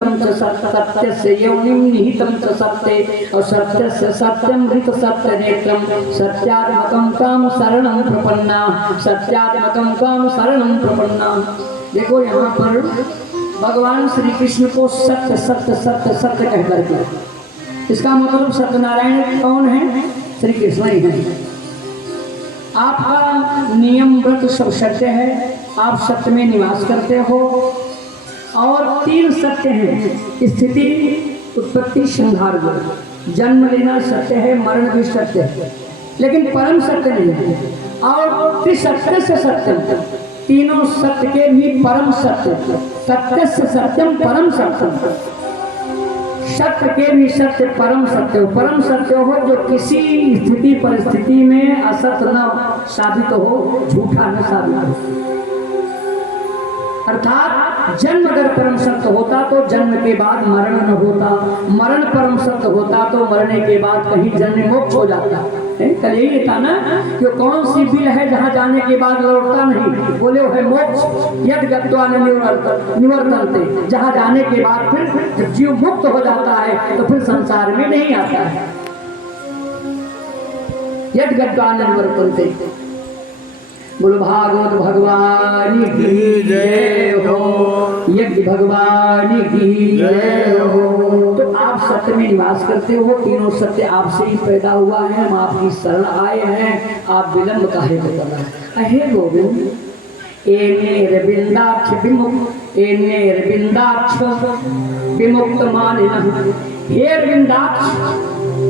सत्य से योनिम निहितम च सत्ये और सत्य से सत्यम हृत सत्य नेत्रम सत्यात्मकम काम शरणं प्रपन्ना सत्यात्मकम काम शरणं प्रपन्ना। देखो यहाँ पर भगवान श्री कृष्ण को सत्य सत्य सत्य सत्य कह करके, इसका मतलब सत्यनारायण कौन है? श्री कृष्ण ही है। आपका नियम व्रत सब सत्य है, आप सत्य में निवास करते हो और तीन सत्य हैं, स्थिति उत्पत्ति संहार। जन्म लेना सत्य है, मरण भी सत्य है, लेकिन परम सत्य नहीं है। और त्रिसत्य से सत्यम, तीनों सत्य के भी परम सत्य, सत्य से सत्यम परम सत्यम, सत्य के भी सत्य परम सत्य हो। परम सत्य हो जो किसी स्थिति परिस्थिति में असत्य न साबित हो, झूठा न साबित हो। अर्थात जन्म अगर परम सत्य होता तो जन्म के बाद मरण न होता, मरण परम सत्य होता तो मरने के बाद कहीं जन्म मोक्ष हो जाता। कल यही था ना कि कौन सी बिल है जहाँ जाने के बाद लौटता नहीं, बोले वो है मोक्ष। यद गत्वा न निवर्तन्ते, जहाँ जाने के बाद फिर जब जीव मुक्त हो जाता है तो फिर संसार में नहीं आता है। यद गत्वा न निवर्तन्ते। बोलो भागवत भगवान की जय हो, यज्ञ भगवान की जय हो। तो आप सत्य में निवास करते हो, तीनों सत्य आपसे ही पैदा हुआ है, हम आपकी शरण आए हैं, आप विलंब काहे को कर रहे हैं? अहे गोविंद एनेर बिंदाक्ष विमुक्त, एनेर बिंदाक्ष विमुक्त मानिनः। हे बिंदाक्ष,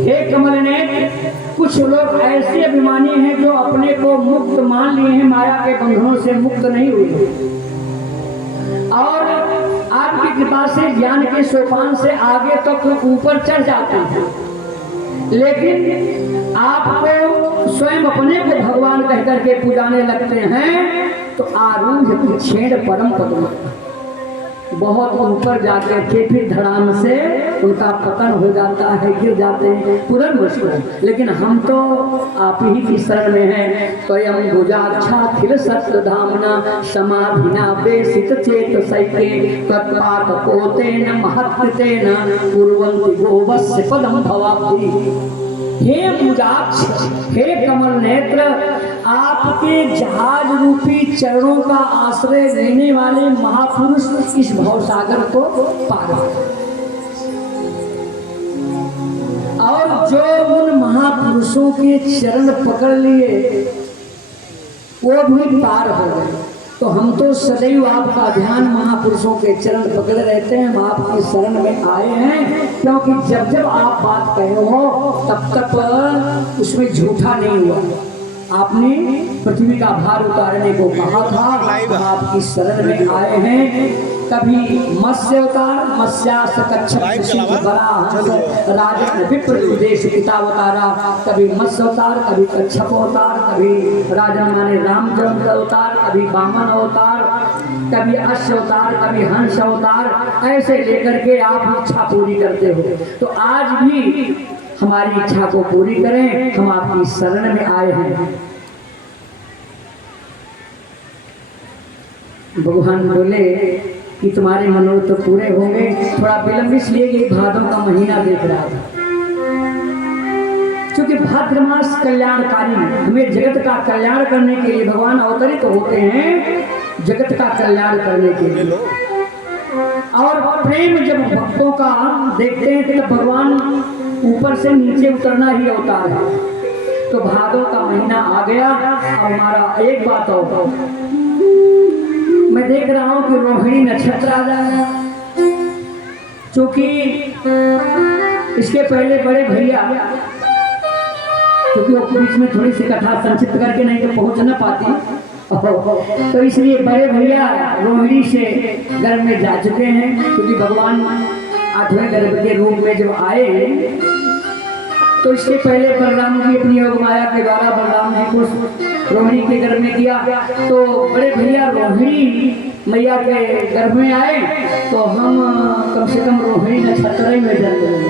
हे कमल नेत्र, कुछ लोग ऐसे अभिमानी हैं जो अपने को मुक्त मान लिए हैं, माया के बंधनों से मुक्त नहीं हुए और आपकी कृपा से ज्ञान के सोपान से आगे तक तो ऊपर चढ़ जाते हैं, लेकिन आपको स्वयं अपने को भगवान कह करके पुजाने लगते हैं तो आरूढ़ छेड़ परम पद बहुत ऊपर जाकर के फिर धड़ाम से उनका पतन हो जाता है, गिर जाते हैं पुनर्मुष्कर। लेकिन हम तो आप ही की शरण में हैं। स्वयं भुजाक्षा खिल सत्य धामना समाधिना बेसित चेत सैके तत्पात पोतेन महत्तेन कुर्वन्ति गोवस्य पदम भवाब्धि। हे भुजाक्ष, हे कमल नेत्र, आपके जहाज रूपी चरणों का आश्रय लेने वाले महापुरुष इस भवसागर को पार और जो उन महापुरुषों के चरण पकड़ लिए वो भी पार हो गए। तो हम तो सदैव आपका ध्यान महापुरुषों के चरण पकड़े रहते हैं, हम आपकी शरण में आए हैं, क्योंकि जब जब आप बात कहे हो तब तक उसमें झूठा नहीं हुआ। आपने पृथ्वी का भार उतारने को कहा था, हम आपकी शरण में आए हैं। कभी मत्स्य अवतार, मत्स्यास कच्छप राजन विप्र उदेश पिता अवतारा, कभी मत्स्य अवतार, कभी कच्छप अवतार, कभी राजन माने रामचंद्र अवतार, कभी वामन अवतार, कभी अश्व अवतार, कभी हंस अवतार, ऐसे लेकर के आप इच्छा पूरी करते हो। तो आज भी हमारी इच्छा को पूरी करें, हम आपकी शरण में आए हैं। भगवान बोले कि तुम्हारे मनोरथ तो पूरे होंगे। थोड़ा विलंब इसलिए कि भादों का महीना देख रहा था, क्योंकि भाद्र मास कल्याणकारी, हमें जगत का कल्याण करने के लिए भगवान अवतरित होते हैं, जगत का कल्याण करने के लिए। और प्रेम जब भक्तों का देखते हैं तब भगवान ऊपर से नीचे उतरना ही अवतार है। तो भादों का महीना आ गया। अब हमारा एक बात हो, मैं देख रहा हूं कि रोहिणी नक्षत्र आ जाएगा, क्योंकि इसके पहले बड़े भैया, क्योंकि वो बीच में थोड़ी सी कथा संक्षिप्त करके नहीं तो पहुंच न पाती, तो इसलिए बड़े भैया रोहिणी से गर्भ में जा चुके हैं। क्योंकि भगवान 8वें गर्भ के रूप में जब आए तो इसके पहले बलराम जी अपनी योग माया के द्वारा बलराम जी को रोहिणी के गर्भ में दिया। तो बड़े भैया रोहिणी मैया के गर्भ में आए तो हम कम से कम रोहिणी नक्षत्र में जन्म लेंगे।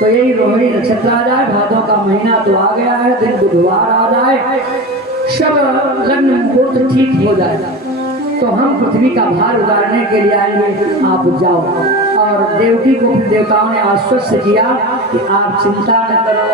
तो यही रोहिणी नक्षत्र आ जाए, भादों का महीना तो आ गया है, दिन बुधवार आ जाए, सब लग्न मुहूर्त ठीक हो जाए तो हम पृथ्वी का भार उतारने के लिए आएंगे। आप जाओ और देवकी को फिर देवताओं ने आश्वस्त किया कि आप चिंता न करो,